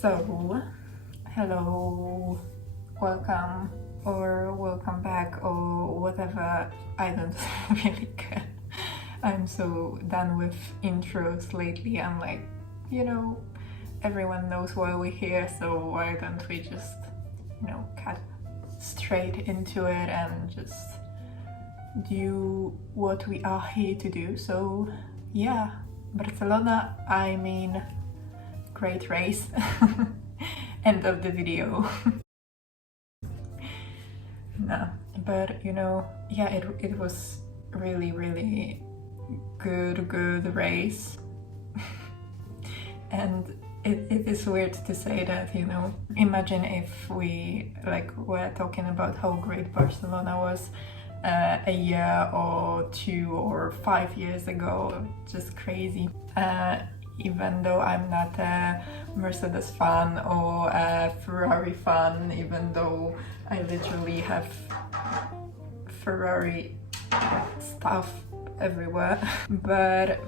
So, hello, welcome, or welcome back, or whatever. I don't really care. I'm so done with intros lately. I'm like, everyone knows why we're here, so why don't we just, cut straight into it and just do what we are here to do. So, yeah, Barcelona, great race. End of the video. No, but it was really good race. And it is weird to say that, imagine if we were talking about how great Barcelona was a year or 2 or 5 years ago. Just crazy. Even though I'm not a Mercedes fan or a Ferrari fan, even though I literally have Ferrari stuff everywhere. but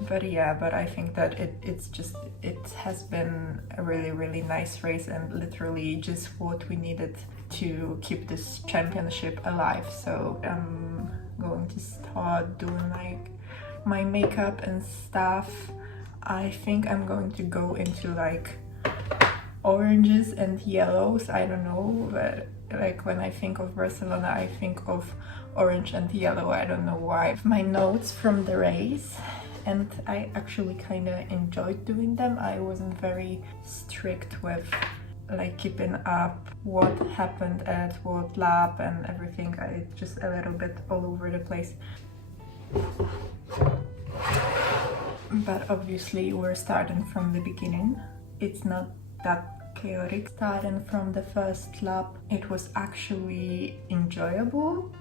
I think that it has been a really nice race and literally just what we needed to keep this championship alive. So I'm going to start doing my makeup and stuff. I think I'm going to go into oranges and yellows. I don't know, but when I think of Barcelona, I think of orange and yellow. I don't know why. My notes from the race, and I actually kind of enjoyed doing them. I wasn't very strict with keeping up what happened at what lap and everything. I just a little bit all over the place. But obviously we're starting from the beginning. It's not that chaotic. Starting from the first lap, it was actually enjoyable.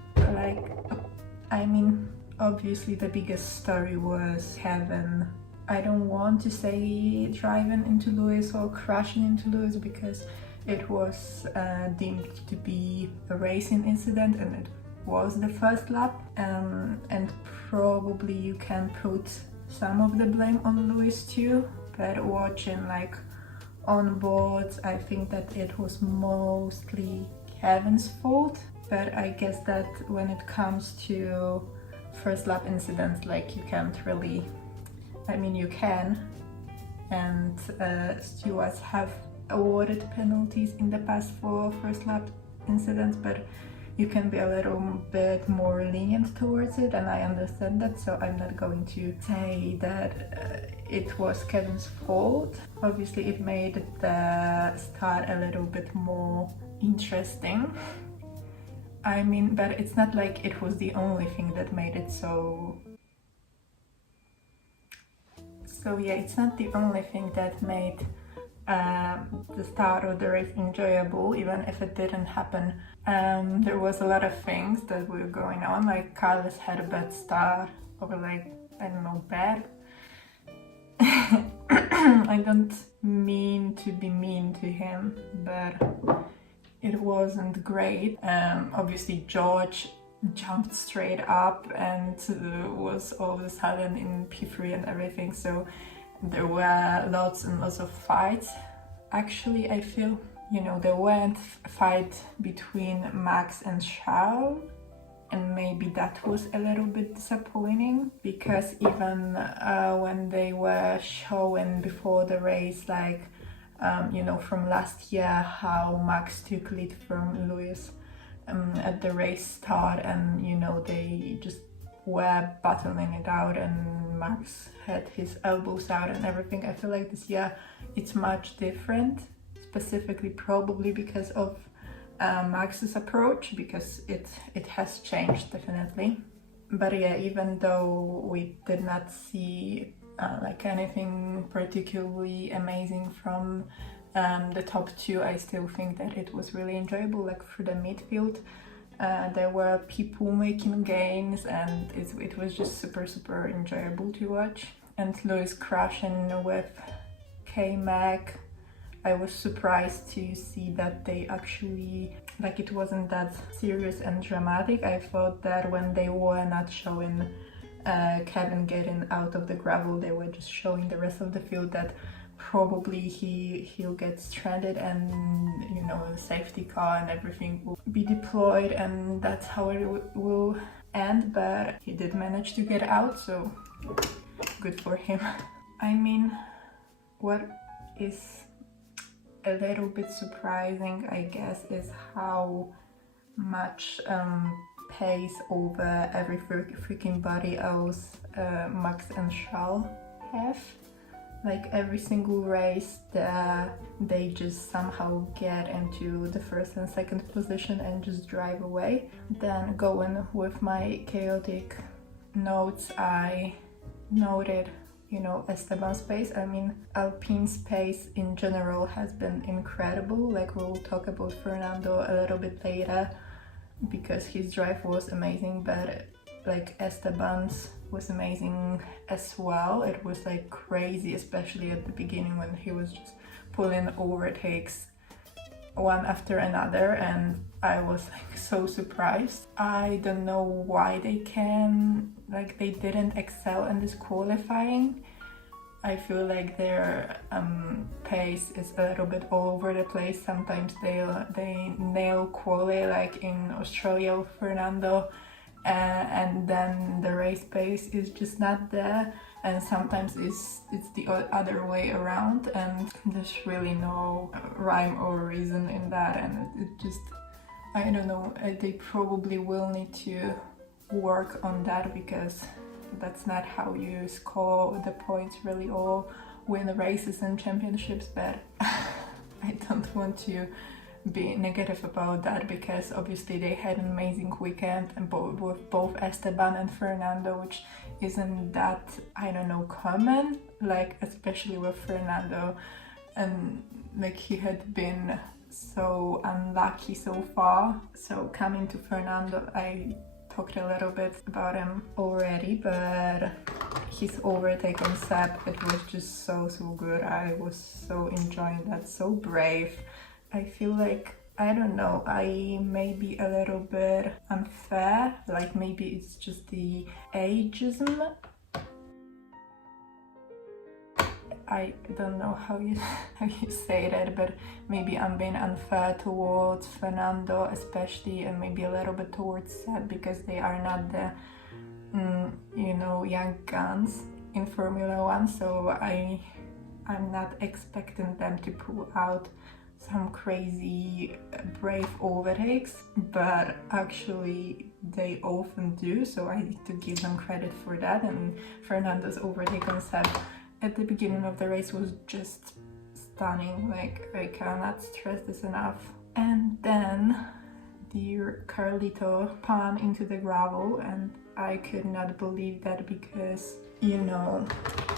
Obviously the biggest story was Kevin. I don't want to say driving into Lewis or crashing into Lewis, because it was deemed to be a racing incident and it was the first lap. And probably you can put some of the blame on Lewis too, but watching on board, I think that it was mostly Kevin's fault. But I guess that when it comes to first lap incidents, you can't really, you can, and stewards have awarded penalties in the past for first lap incidents, but you can be a little bit more lenient towards it, and I understand that, so I'm not going to say that it was Kevin's fault. Obviously it made the start a little bit more interesting. But it's not like it was the only thing that made it so yeah, it's not the only thing that made the start of the race enjoyable, even if it didn't happen. There was a lot of things that were going on, Carlos had a bad start, or bad. I don't mean to be mean to him, but it wasn't great. Obviously George jumped straight up and was all of a sudden in P3 and everything, so there were lots and lots of fights. Actually, I feel, there weren't a fight between Max and Charles, and maybe that was a little bit disappointing, because even when they were showing before the race, from last year, how Max took lead from Lewis at the race start, and they just were battling it out, and Max had his elbows out and everything. I feel like this year it's much different, specifically probably because of Max's approach, because it has changed definitely. But yeah, even though we did not see anything particularly amazing from the top two, I still think that it was really enjoyable. Through the midfield, there were people making gains, and it was just super enjoyable to watch. And Lewis crashing with K-Mac, I was surprised to see that they actually, it wasn't that serious and dramatic. I thought that when they were not showing Kevin getting out of the gravel, they were just showing the rest of the field, that probably he'll get stranded, and you know, the safety car and everything will be deployed, and that's how it will end. But he did manage to get out, so good for him. I mean, what is a little bit surprising, I guess, is how much pace over every freaking body else Max and Charles have. Like every single race, they just somehow get into the first and second position and just drive away. Then going with my chaotic notes, I noted, you know, Esteban's pace. I mean, Alpine's pace in general has been incredible. Like, we'll talk about Fernando a little bit later because his drive was amazing, but like Esteban's was amazing as well. It was like crazy, especially at the beginning when he was just pulling overtakes one after another, and I was like so surprised. I don't know why they didn't excel in this qualifying. I feel like their pace is a little bit all over the place. Sometimes they nail quali, like in Australia with Fernando, and then the race pace is just not there, and sometimes it's the other way around, and there's really no rhyme or reason in that, and it just, I don't know, they probably will need to work on that, because that's not how you score the points really, or win races and championships. But I don't want to be negative about that, because obviously they had an amazing weekend, and with both Esteban and Fernando, which isn't that, I don't know, common, like especially with Fernando, and like he had been so unlucky so far. So coming to Fernando, I talked a little bit about him already, but his overtake on Seb, it was just so good. I was so enjoying that, so brave. I feel like, I don't know, I may be a little bit unfair, like maybe it's just the ageism. I don't know how you say that, but maybe I'm being unfair towards Fernando especially, and maybe a little bit towards Seb, because they are not the you know, young guns in Formula 1, so I'm not expecting them to pull out some crazy brave overtakes, but actually they often do, so I need to give them credit for that. And Fernando's overtake on Seb at the beginning of the race was just stunning, like I cannot stress this enough. And then the Carlito pan into the gravel, and I could not believe that, because, you know,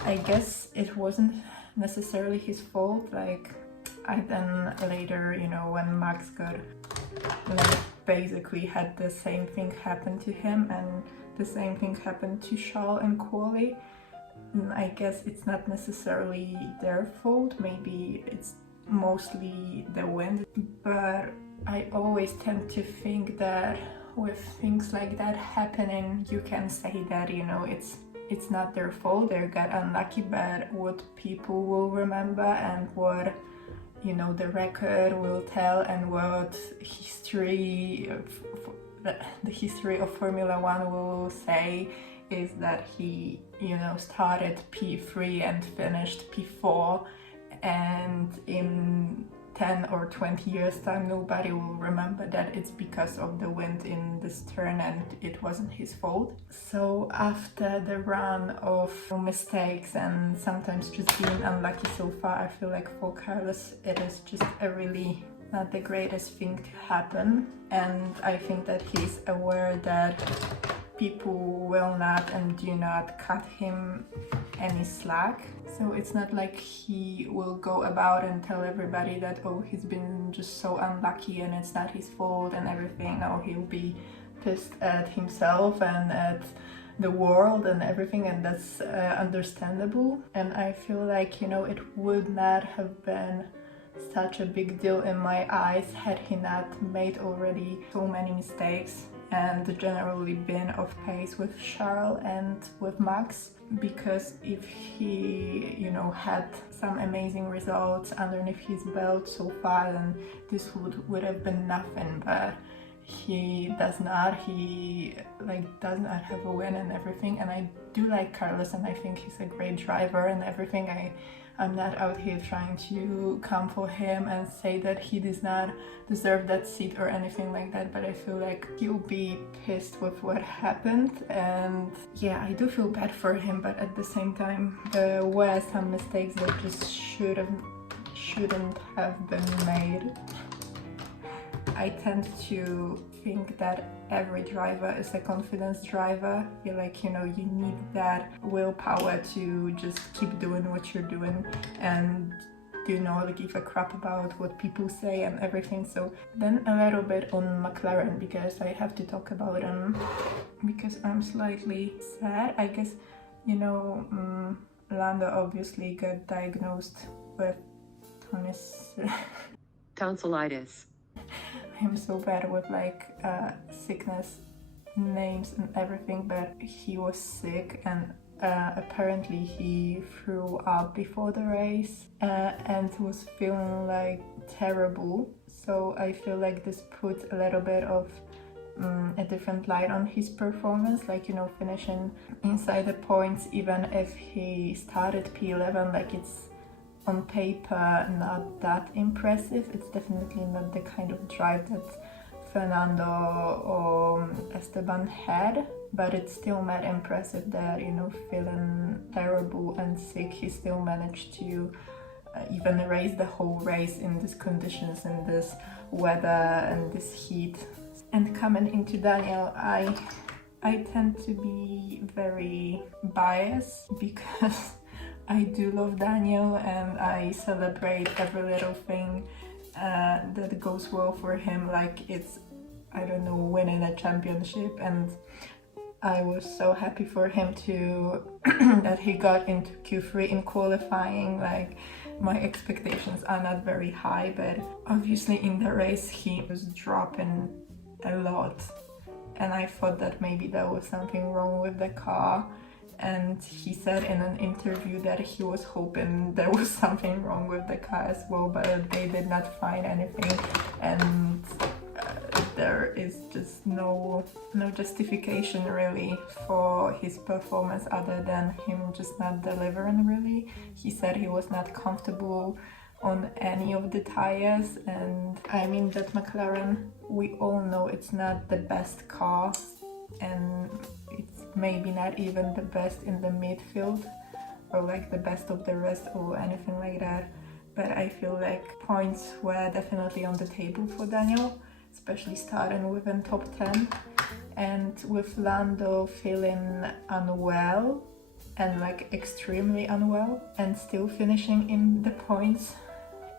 I guess it wasn't necessarily his fault. Like, I then later, you know, when Max got, like, basically had the same thing happen to him, and the same thing happened to Charles and quali, I guess it's not necessarily their fault, maybe it's mostly the wind. But I always tend to think that with things like that happening, you can say that, you know, it's not their fault, they got unlucky, but what people will remember and what, you know, the record will tell, and what the history of Formula 1 will say, is that he, you know, started P3 and finished P4, and in 10 or 20 years time nobody will remember that it's because of the wind in this turn and it wasn't his fault. So after the run of mistakes and sometimes just being unlucky so far, I feel like for Carlos it is just a really not the greatest thing to happen, and I think that he's aware that people will not and do not cut him any slack. So it's not like he will go about and tell everybody that, oh, he's been just so unlucky and it's not his fault and everything. No, he'll be pissed at himself and at the world and everything, and that's understandable. And I feel like, you know, it would not have been such a big deal in my eyes had he not made already so many mistakes and generally been off pace with Charles and with Max, because if he, you know, had some amazing results underneath his belt so far, then this would have been nothing, but he does not. He does not have a win and everything, and I do like Carlos and I think he's a great driver and everything. I'm not out here trying to come for him and say that he does not deserve that seat or anything like that, but I feel like he'll be pissed with what happened, and yeah, I do feel bad for him, but at the same time there were some mistakes that just shouldn't have been made. I tend to think that every driver is a confidence driver. I feel like, you know, you need that willpower to just keep doing what you're doing and do not give a crap about what people say and everything. So then a little bit on Mclaren, because I have to talk about them because I'm slightly sad. I guess, you know, Lando obviously got diagnosed with tonsillitis. I'm so bad with sickness names and everything, but he was sick and apparently he threw up before the race and was feeling like terrible. So I feel like this put a little bit of a different light on his performance, like, you know, finishing inside the points even if he started P11. Like, it's on paper not that impressive. It's definitely not the kind of drive that Fernando or Esteban had, but it's still mad impressive that, you know, feeling terrible and sick, he still managed to even race the whole race in these conditions, in this weather and this heat. And coming into Daniel, I tend to be very biased because I do love Daniel and I celebrate every little thing that goes well for him, like it's, I don't know, winning a championship. And I was so happy for him to that he got into Q3 in qualifying. Like, my expectations are not very high, but obviously in the race he was dropping a lot, and I thought that maybe there was something wrong with the car. And he said in an interview that he was hoping there was something wrong with the car as well, but they did not find anything, and there is just no justification really for his performance other than him just not delivering really. He said he was not comfortable on any of the tires, and I mean that McLaren, we all know it's not the best car, and it's maybe not even the best in the midfield or like the best of the rest or anything like that, but I feel like points were definitely on the table for Daniel, especially starting within top 10. And with Lando feeling unwell and like extremely unwell and still finishing in the points,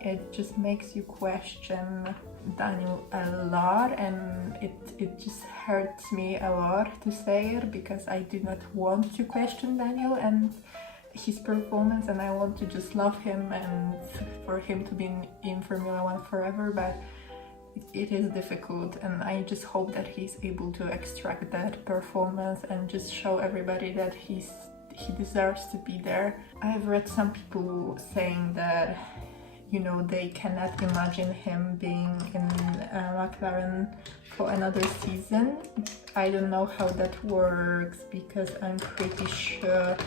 it just makes you question Daniel a lot, and it just hurts me a lot to say it because I do not want to question Daniel and his performance, and I want to just love him and for him to be in Formula One forever, but it is difficult, and I just hope that he's able to extract that performance and just show everybody that he deserves to be there. I've read some people saying that, you know, they cannot imagine him being in McLaren for another season. I don't know how that works because I'm pretty sure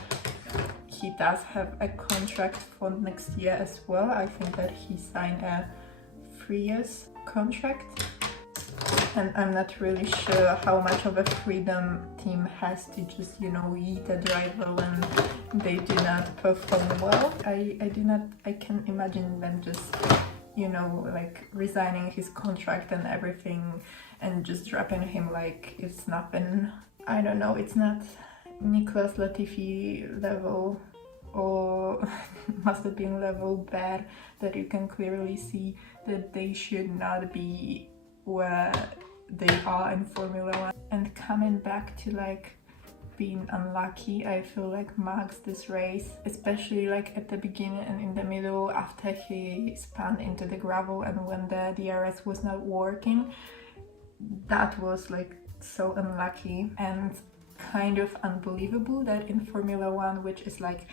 he does have a contract for next year as well. I think that he signed a 3 years contract, and I'm not really sure how much of a freedom team has to just, you know, eat a driver when they do not perform well. I can imagine them just, you know, like resigning his contract and everything and just dropping him like it's nothing. I don't know, it's not Nicolas Latifi level or must have been level bad that you can clearly see that they should not be where they are in Formula One. And coming back to like being unlucky, I feel like Max this race, especially like at the beginning and in the middle after he spun into the gravel and when the DRS was not working, that was like so unlucky and kind of unbelievable that in Formula One, which is like,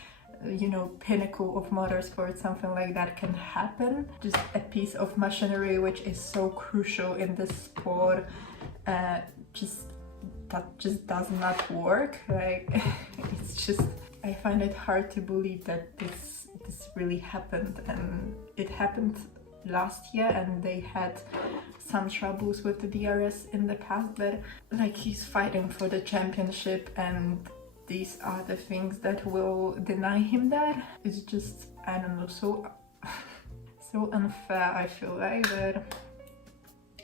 you know, pinnacle of motorsport, something like that can happen. Just a piece of machinery which is so crucial in this sport, that just does not work. Like it's just, I find it hard to believe that this really happened. And it happened last year, and they had some troubles with the DRS in the past, but like he's fighting for the championship, and these are the things that will deny him that. It's just, I don't know, so unfair, I feel like. But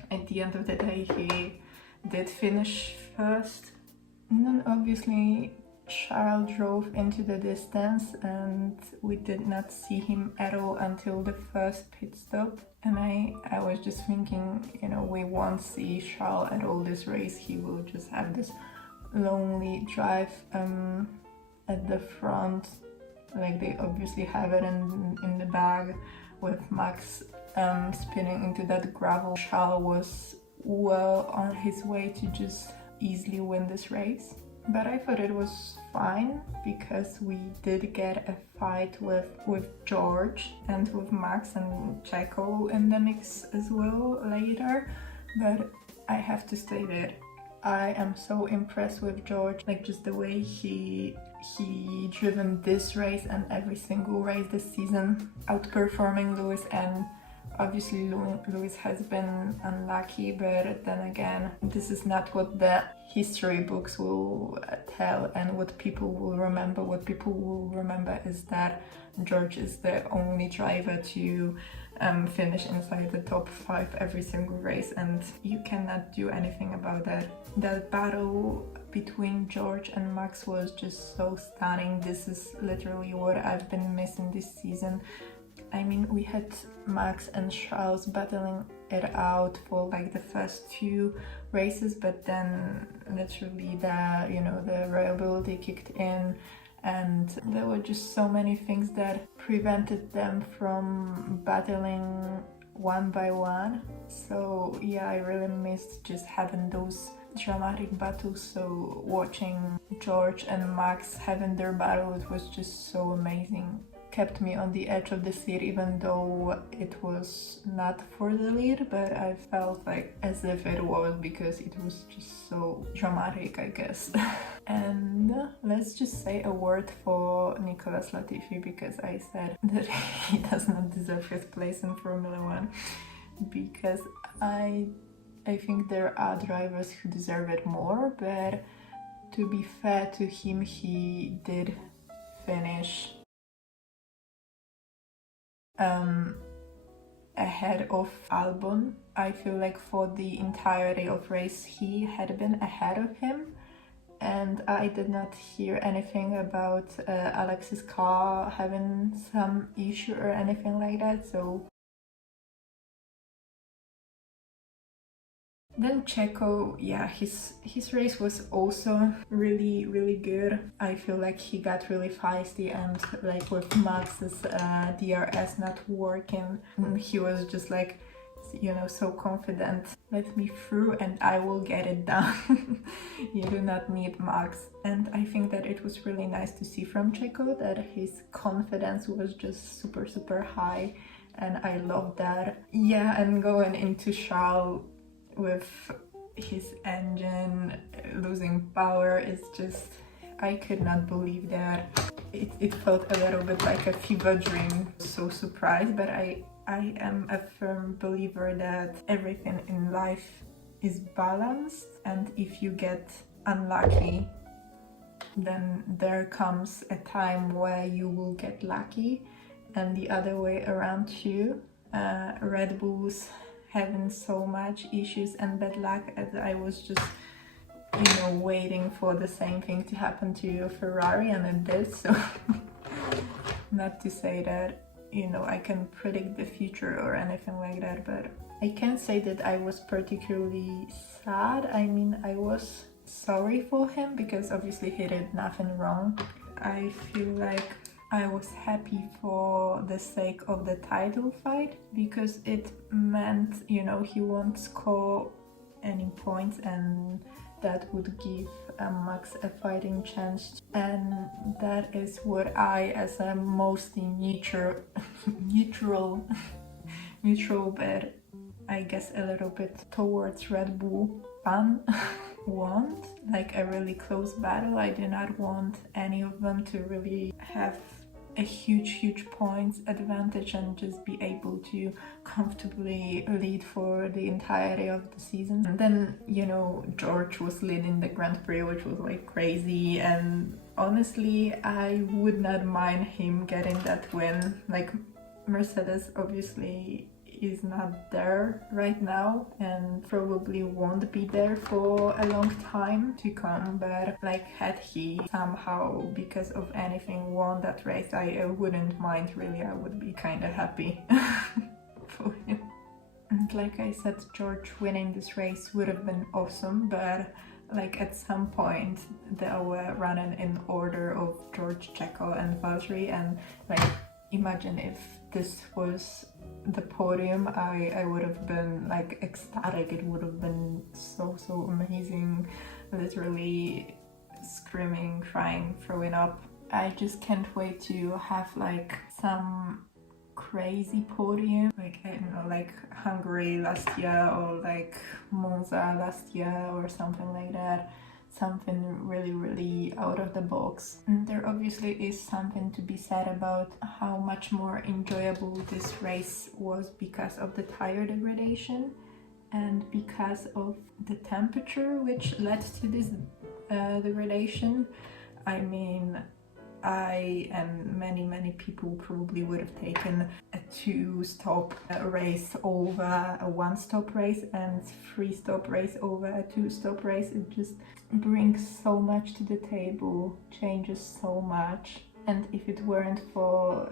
at the end of the day, he did finish first. And then obviously Charles drove into the distance, and we did not see him at all until the first pit stop. And I was just thinking, you know, we won't see Charles at all this race. He will just have this lonely drive at the front, like they obviously have it in the bag, with Max spinning into that gravel. Charles was well on his way to just easily win this race. But I thought it was fine, because we did get a fight with George and with Max and Checo in the mix as well later. But I have to say that I am so impressed with George, like just the way he driven this race and every single race this season, outperforming Lewis. And obviously Lewis has been unlucky, but then again, this is not what the history books will tell and what people will remember. What people will remember is that George is the only driver to finish inside the top 5 every single race, and you cannot do anything about that. That battle between George and Max was just so stunning. This is literally what I've been missing this season. I mean, we had Max and Charles battling it out for like the first 2 races, but then literally the reliability kicked in, and there were just so many things that prevented them from battling one by one. So yeah, I really missed just having those dramatic battles. So watching George and Max having their battle, it was just so amazing. Kept me on the edge of the seat, even though it was not for the lead, but I felt like as if it was, because it was just so dramatic, I guess. And let's just say a word for Nicolas Latifi, because I said that he does not deserve his place in Formula One, because I think there are drivers who deserve it more, but to be fair to him, he did finish ahead of Albon. I feel like for the entirety of race he had been ahead of him, and I did not hear anything about Alex's car having some issue or anything like that. So then Checo, yeah, his race was also really good. I feel like he got really feisty, and like with Max's DRS not working, he was just like, you know, so confident. Let me through and I will get it done. You do not need Max. And I think that it was really nice to see from Checo that his confidence was just super high, and I love that. Yeah, and going into Charles with his engine losing power is just, I could not believe that. It felt a little bit like a fever dream. So surprised, but I am a firm believer that everything in life is balanced, and if you get unlucky, then there comes a time where you will get lucky, and the other way around too. Red Bulls having so much issues and bad luck, as I was just, you know, waiting for the same thing to happen to Ferrari, and it did. So not to say that, you know, I can predict the future or anything like that, but I can't say that I was particularly sad. I mean, I was sorry for him, because obviously he did nothing wrong. I feel like I was happy for the sake of the title fight, because it meant, you know, he won't score any points, and that would give Max a fighting chance, and that is what I, as a mostly neutral but I guess a little bit towards Red Bull fan want, like a really close battle. I do not want any of them to really have a huge points advantage and just be able to comfortably lead for the entirety of the season. And then, you know, George was leading the Grand Prix, which was like crazy, and honestly I would not mind him getting that win. Like, Mercedes obviously is not there right now and probably won't be there for a long time to come, but like, had he somehow, because of anything, won that race, I wouldn't mind really. I would be kind of happy for him. And like I said, George winning this race would have been awesome, but like at some point they were running in order of George, Checo and Valtteri, and like, imagine if this was the podium, I would have been like ecstatic. It would have been so amazing, literally screaming, crying, throwing up. I just can't wait to have like some crazy podium, like, I don't know, like Hungary last year or like Monza last year or something like that. Something really out of the box. And there obviously is something to be said about how much more enjoyable this race was because of the tire degradation and because of the temperature which led to this degradation. I mean, I and many people probably would have taken a 2-stop race over a 1-stop race and 3-stop race over a 2-stop race. It just brings so much to the table, changes so much, and if it weren't for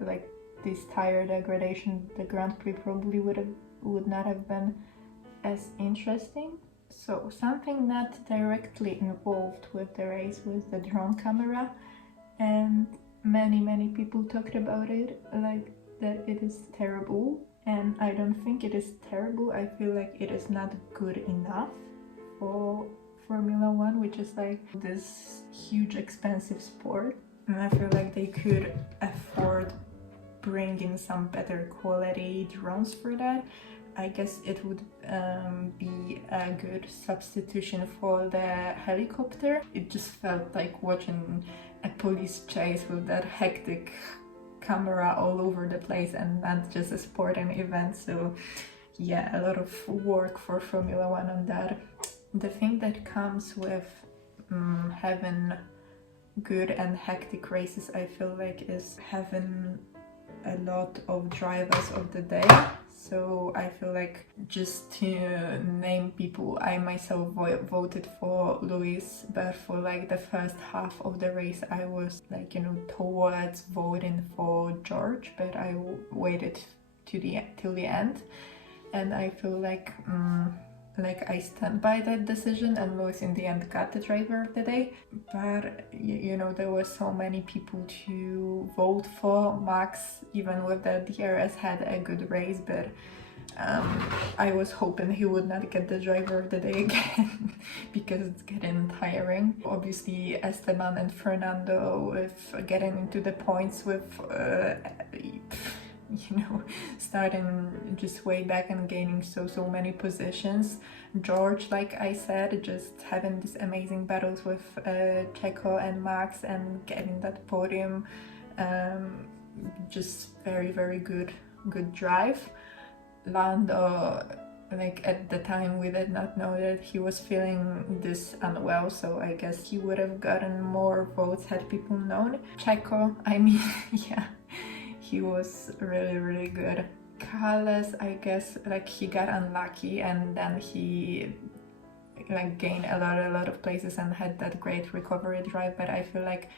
like this tire degradation, the Grand Prix probably would not have been as interesting. So something not directly involved with the race was the drone camera, and many people talked about it, like that it is terrible, and I don't think it is terrible. I feel like it is not good enough for Formula One, which is like this huge expensive sport, and I feel like they could afford bringing some better quality drones for that. I guess it would be a good substitution for the helicopter. It just felt like watching a police chase with that hectic camera all over the place and not just a sporting event. So yeah, a lot of work for Formula One on that. The thing that comes with having good and hectic races, I feel like, is having a lot of drivers of the day. So I feel like, just to name people, I myself voted for Lewis, but for like the first half of the race I was like, you know, towards voting for George, but I waited till the end, and I feel like I stand by that decision, and Lewis in the end got the driver of the day. But you know, there were so many people to vote for. Max, even with the DRS, had a good race, but I was hoping he would not get the driver of the day again because it's getting tiring. Obviously Esteban and Fernando with getting into the points with you know, starting just way back and gaining so many positions. George, like I said, just having these amazing battles with Checo and Max and getting that podium. Just very good drive. Lando, like at the time we did not know that he was feeling this unwell, so I guess he would have gotten more votes had people known. Checo, I mean, yeah, he was really good. Carlos, I guess, like, he got unlucky and then he like gained a lot of places and had that great recovery drive, but I feel like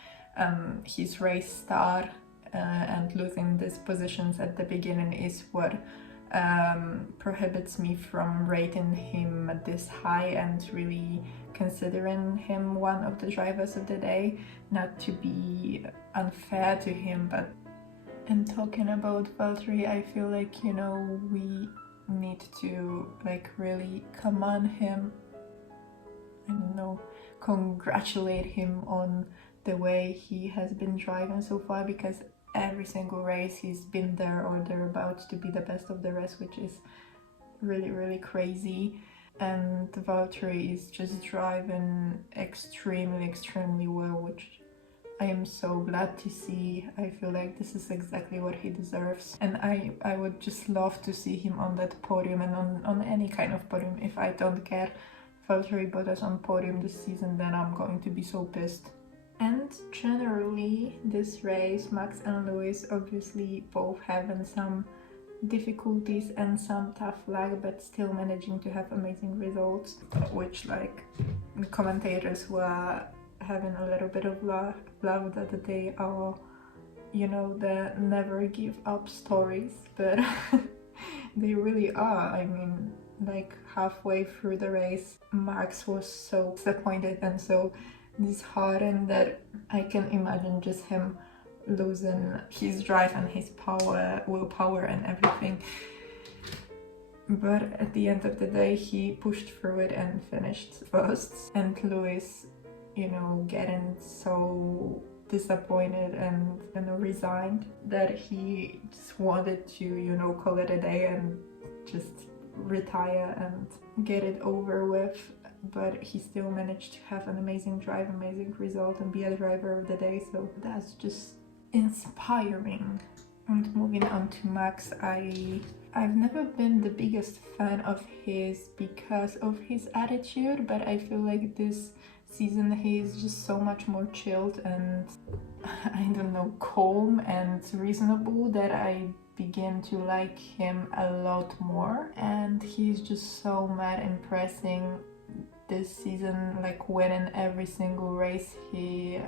his race start and losing these positions at the beginning is what prohibits me from rating him this high and really considering him one of the drivers of the day. Not to be unfair to him, but in talking about Valtteri, I feel like, you know, we need to like really commend him. I don't know, congratulate him on the way he has been driving so far, because every single race he's been there or thereabouts to be the best of the rest, which is really, really crazy. And Valtteri is just driving extremely well, which I am so glad to see. I feel like this is exactly what he deserves, and I would just love to see him on that podium, and on any kind of podium. If I don't get Valtteri Bottas on podium this season, then I'm going to be so pissed. And generally, this race, Max and Lewis obviously both having some difficulties and some tough luck, but still managing to have amazing results, which like the commentators were having a little bit of love that they are, you know, the never give up stories, but they really are. I mean, like halfway through the race, Max was so disappointed and so disheartened that I can imagine just him losing his drive and his willpower and everything. But at the end of the day, he pushed through it and finished first. And Lewis, you know, getting so disappointed and resigned that he just wanted to, you know, call it a day and just retire and get it over with. But he still managed to have an amazing drive, amazing result, and be a driver of the day, so that's just inspiring. And moving on to Max, I've never been the biggest fan of his because of his attitude, but I feel like this season he's just so much more chilled and I don't know, calm and reasonable, that I begin to like him a lot more. And he's just so mad impressing this season, like winning every single race he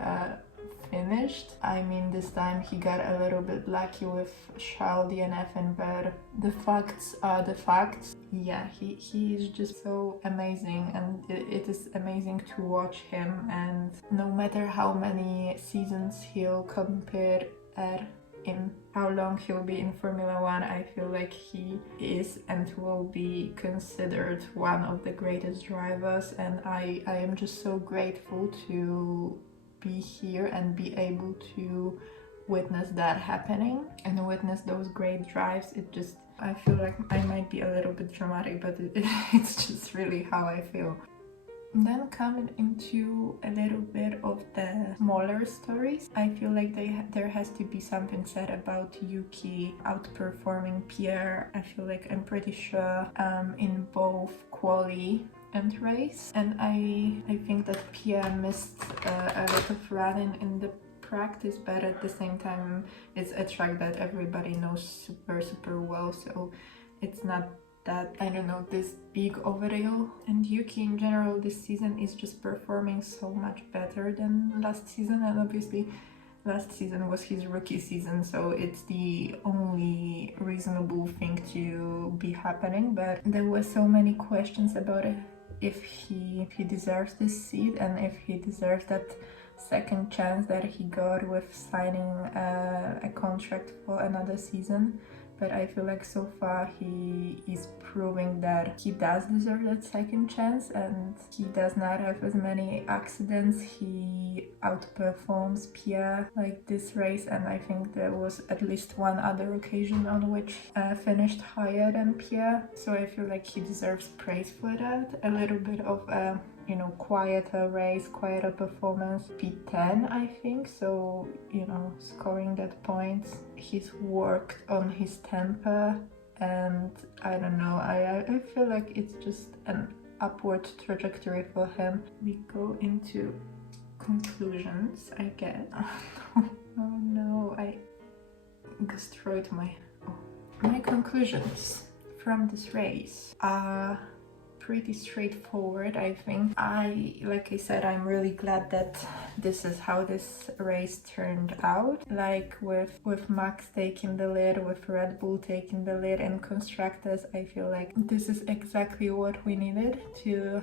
finished. I mean, this time he got a little bit lucky with Charles DNF, but the facts are the facts. Yeah, he is just so amazing, and it is amazing to watch him. And no matter how many seasons he'll compare at in how long he'll be in Formula One, I feel like he is and will be considered one of the greatest drivers, and I am just so grateful to be here and be able to witness that happening and witness those great drives. It just, I feel like I might be a little bit dramatic, but it's just really how I feel. Then coming into a little bit of the smaller stories, I feel like there has to be something said about Yuki outperforming Pierre. I feel like I'm pretty sure in both quali and race, and I think that Pierre missed a lot of running in the practice, but at the same time it's a track that everybody knows super well, so it's not that, I don't know, this big of a deal. And Yuki in general this season is just performing so much better than last season, and obviously last season was his rookie season, so it's the only reasonable thing to be happening. But there were so many questions about it, if he deserves this seat and if he deserves that second chance that he got with signing a contract for another season. But I feel like so far he is proving that he does deserve that second chance, and he does not have as many accidents. He outperforms Pierre like this race, and I think there was at least one other occasion on which finished higher than Pierre. So I feel like he deserves praise for that. A little bit of a, you know, quieter race, quieter performance, P10 I think, so, you know, scoring that point. He's worked on his temper, and I don't know, I feel like it's just an upward trajectory for him. We go into conclusions, I guess. Oh no, I destroyed my conclusions from this race are pretty straightforward, I think. Like I said, I'm really glad that this is how this race turned out. Like with Max taking the lead, with Red Bull taking the lead in constructors, I feel like this is exactly what we needed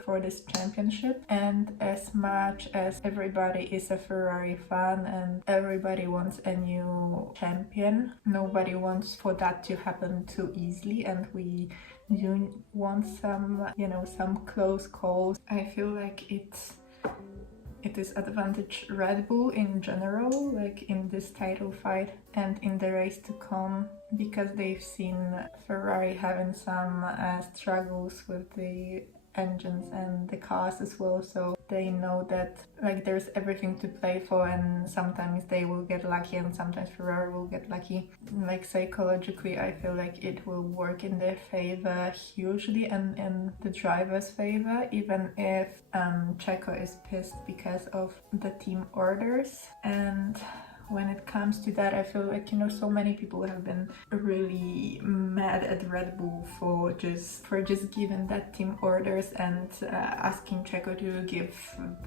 for this championship. And as much as everybody is a Ferrari fan and everybody wants a new champion, nobody wants for that to happen too easily, and we you want some, some close calls. I feel like it is advantage Red Bull in general, like in this title fight and in the race to come, because they've seen Ferrari having some struggles with the engines and the cars as well, so they know that like there's everything to play for, and sometimes they will get lucky and sometimes Ferrari will get lucky. Like psychologically, I feel like it will work in their favor hugely and in the driver's favor, even if Checo is pissed because of the team orders. And when it comes to that, I feel like, so many people have been really mad at Red Bull for just giving that team orders and asking Checo to give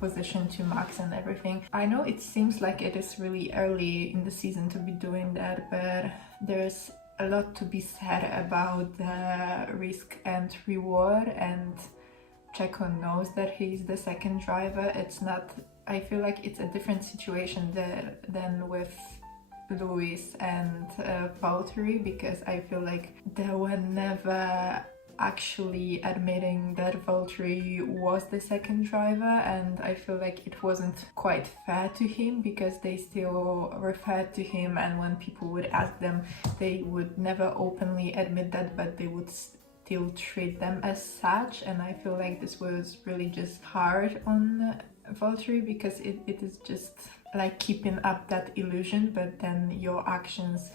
position to Max and everything. I know it seems like it is really early in the season to be doing that, but there's a lot to be said about the risk and reward, and Checo knows that he's the second driver. I feel like it's a different situation than with Lewis and Valtteri, because I feel like they were never actually admitting that Valtteri was the second driver, and I feel like it wasn't quite fair to him because they still referred to him, and when people would ask them, they would never openly admit that, but they would still treat them as such. And I feel like this was really just hard on Valtteri, because it is just like keeping up that illusion, but then your actions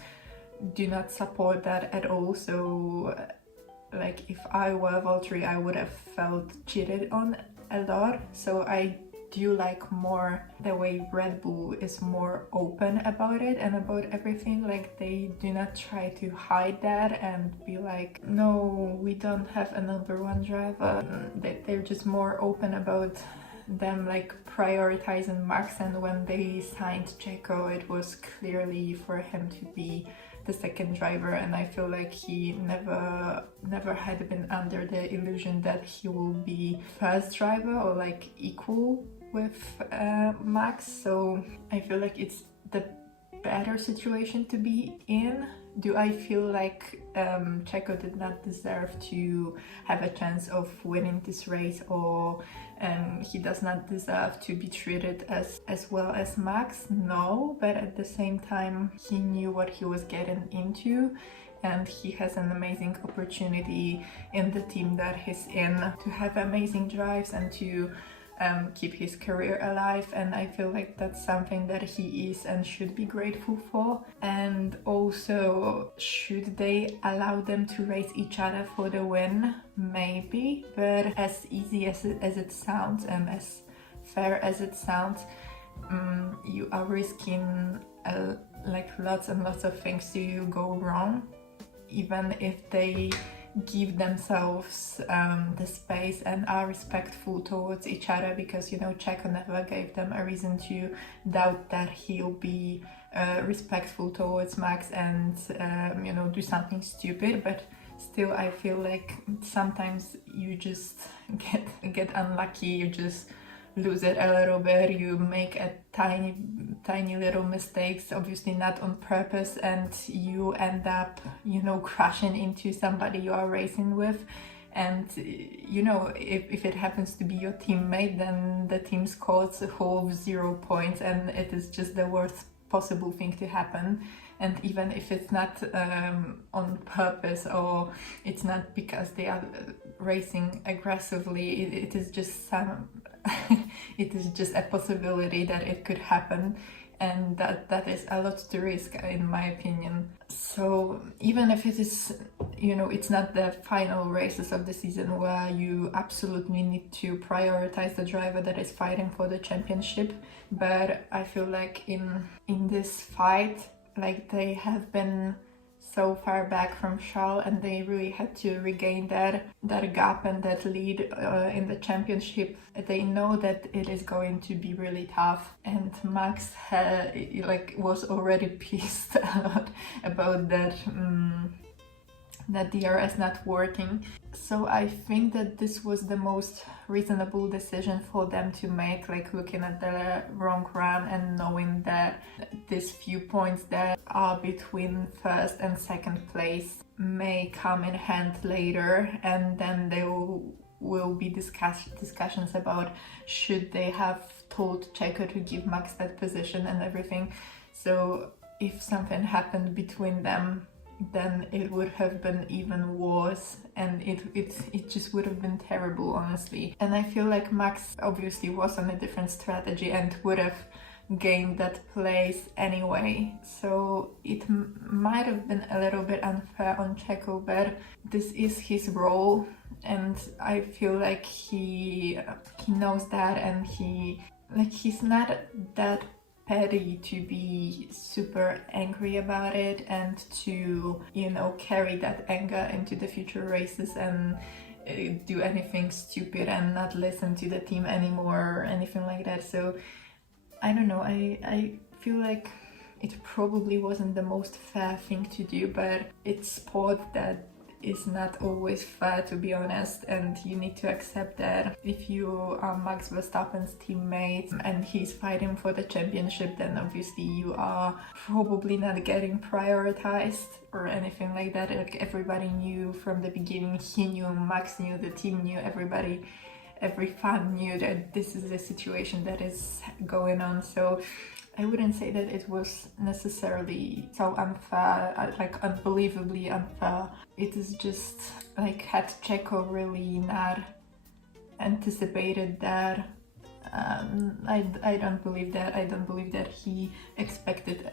do not support that at all. So like if I were Valtteri, I would have felt cheated on a lot. So I do like more the way Red Bull is more open about it and about everything. Like they do not try to hide that and be like, no, we don't have a number one driver. They're just more open about them like prioritizing Max, and when they signed Checo, it was clearly for him to be the second driver, and I feel like he never had been under the illusion that he will be first driver or like equal with Max. So I feel like it's the better situation to be in. Do I feel like Checo did not deserve to have a chance of winning this race, or he does not deserve to be treated as well as Max? No, but at the same time, he knew what he was getting into, and he has an amazing opportunity in the team that he's in to have amazing drives and to keep his career alive, and I feel like that's something that he is and should be grateful for. And also, should they allow them to race each other for the win? Maybe, but as easy as it sounds and as fair as it sounds, you are risking like lots and lots of things to go wrong, even if they give themselves the space and are respectful towards each other, because Checo never gave them a reason to doubt that he'll be respectful towards Max and do something stupid. But still, I feel like sometimes you just get unlucky, you just lose it a little bit, you make a tiny little mistakes, obviously not on purpose, and you end up crashing into somebody you are racing with. And if it happens to be your teammate, then the team scores a whole 0 points, and it is just the worst possible thing to happen. And even if it's not on purpose, or it's not because they are racing aggressively, it is just it is just a possibility that it could happen, and that is a lot to risk, in my opinion. So even if it is, it's not the final races of the season where you absolutely need to prioritize the driver that is fighting for the championship, but I feel like in this fight, like they have been so far back from Charles, and they really had to regain that gap and that lead in the championship. They know that it is going to be really tough, and Max was already pissed a lot about that DRS not working. So I think that this was the most reasonable decision for them to make, like looking at the wrong run and knowing that these few points that are between first and second place may come in hand later, and then there will be discussions about should they have told Checo to give Max that position and everything. So if something happened between them, then it would have been even worse, and it just would have been terrible, honestly. And I feel like Max obviously was on a different strategy and would have gained that place anyway, so it might have been a little bit unfair on Checo, but this is his role, and I feel like he knows that, and he's not that petty to be super angry about it and to, you know, carry that anger into the future races and do anything stupid and not listen to the team anymore or anything like that. So I don't know, I feel like it probably wasn't the most fair thing to do, but it's sport that is not always fair, to be honest, and you need to accept that. If you are Max Verstappen's teammate and he's fighting for the championship, then obviously you are probably not getting prioritized or anything like that. Like, everybody knew from the beginning, he knew, Max knew, the team knew, every fan knew that this is a situation that is going on. So I wouldn't say that it was necessarily so unfair, like unbelievably unfair. It is just like, had Checo really not anticipated that, I don't believe that. I don't believe that he expected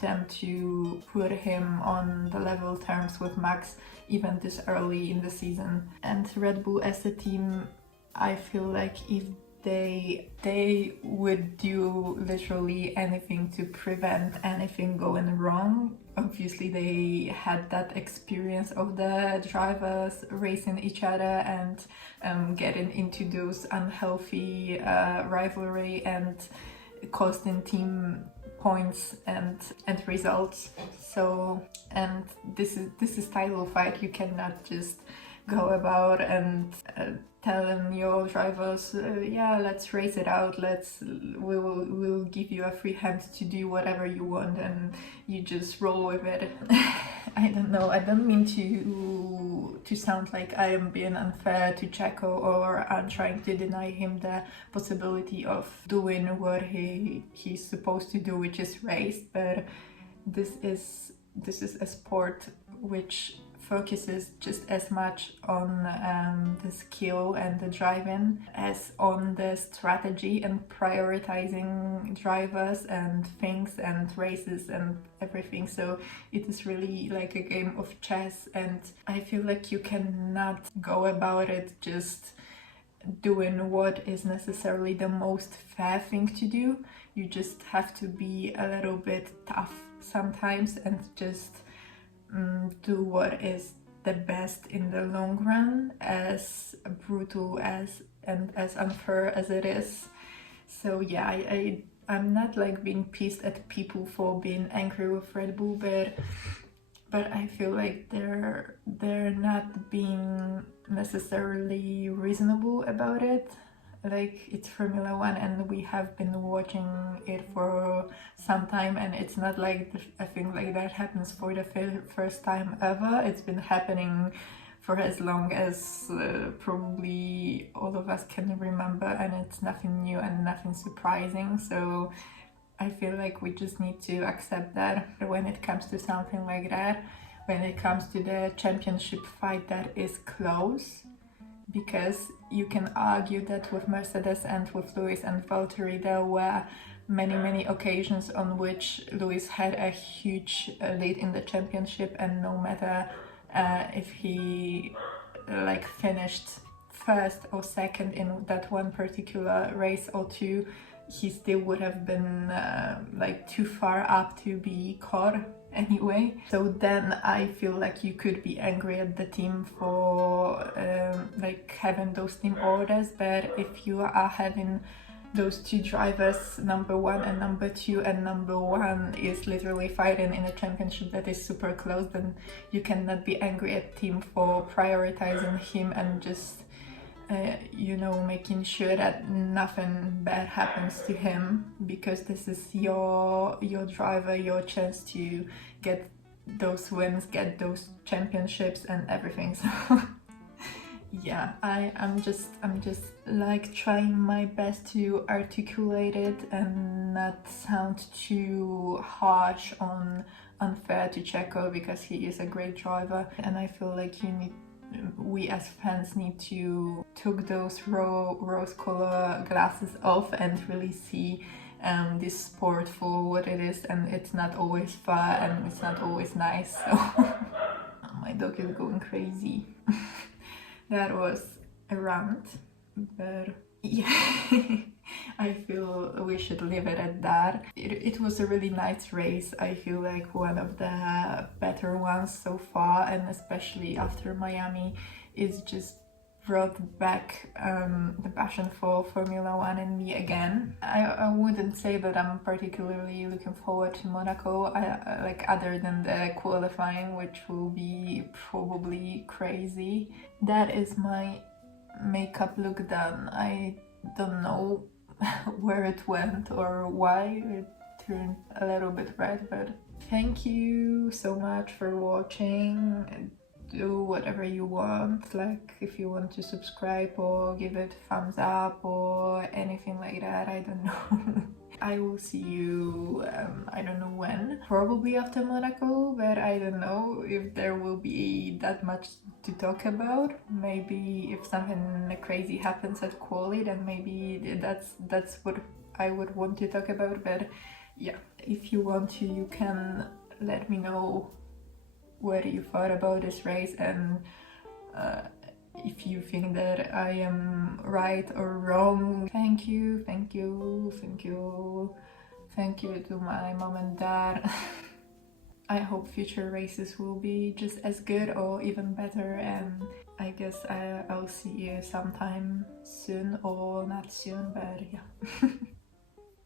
them to put him on the level terms with Max even this early in the season. And Red Bull as a team, I feel like if they would do literally anything to prevent anything going wrong. Obviously they had that experience of the drivers racing each other and getting into those unhealthy rivalry and costing team points and results. So, and this is title fight. You cannot just go about and telling your drivers, yeah, let's race it out, we'll give you a free hand to do whatever you want, and you just roll with it. I don't know, I don't mean to sound like I am being unfair to Checo or I'm trying to deny him the possibility of doing what he's supposed to do, which is race, but this is a sport which focuses just as much on the skill and the driving as on the strategy and prioritizing drivers and things and races and everything. So it is really like a game of chess, and I feel like you cannot go about it just doing what is necessarily the most fair thing to do. You just have to be a little bit tough sometimes and just do what is the best in the long run, as brutal as and as unfair as it is. So yeah, I'm not like being pissed at people for being angry with Red Bull, but I feel like they're not being necessarily reasonable about it. Like, it's Formula One and we have been watching it for some time, and it's not like a thing like that happens for the first time ever. It's been happening for as long as probably all of us can remember, and it's nothing new and nothing surprising. So I feel like we just need to accept that when it comes to something like that, when it comes to the championship fight that is close, because you can argue that with Mercedes and with Lewis and Valtteri there were many occasions on which Lewis had a huge lead in the championship, and no matter if he like finished first or second in that one particular race or two, he still would have been like too far up to be caught anyway. So then I feel like you could be angry at the team for like having those team orders, but if you are having those two drivers, number one and number two, and number one is literally fighting in a championship that is super close, then you cannot be angry at team for prioritizing him and just you know, making sure that nothing bad happens to him, because this is your driver, your chance to get those wins, get those championships and everything. So yeah, I'm just like trying my best to articulate it and not sound too harsh on unfair to Checo, because he is a great driver, and I feel like we as fans need to take those rose color glasses off and really see this sport for what it is, and it's not always fun and it's not always nice. So my dog is going crazy. That was a rant, but yeah, I feel we should leave it at that. It was a really nice race. I feel like one of the better ones so far, and especially after Miami, it's just brought back the passion for Formula One in me again. I wouldn't say that I'm particularly looking forward to Monaco, like other than the qualifying, which will be probably crazy. That is my makeup look done. I don't know where it went or why it turned a little bit red, but thank you so much for watching. Do whatever you want, like if you want to subscribe or give it a thumbs up or anything like that, I don't know. I will see you, I don't know when, probably after Monaco, but I don't know if there will be that much to talk about. Maybe if something crazy happens at quali, then maybe that's what I would want to talk about. But yeah, if you want to, you can let me know what you thought about this race, and if you think that I am right or wrong. Thank you to my mom and dad. I hope future races will be just as good or even better, and I guess I'll see you sometime soon, or not soon, but yeah.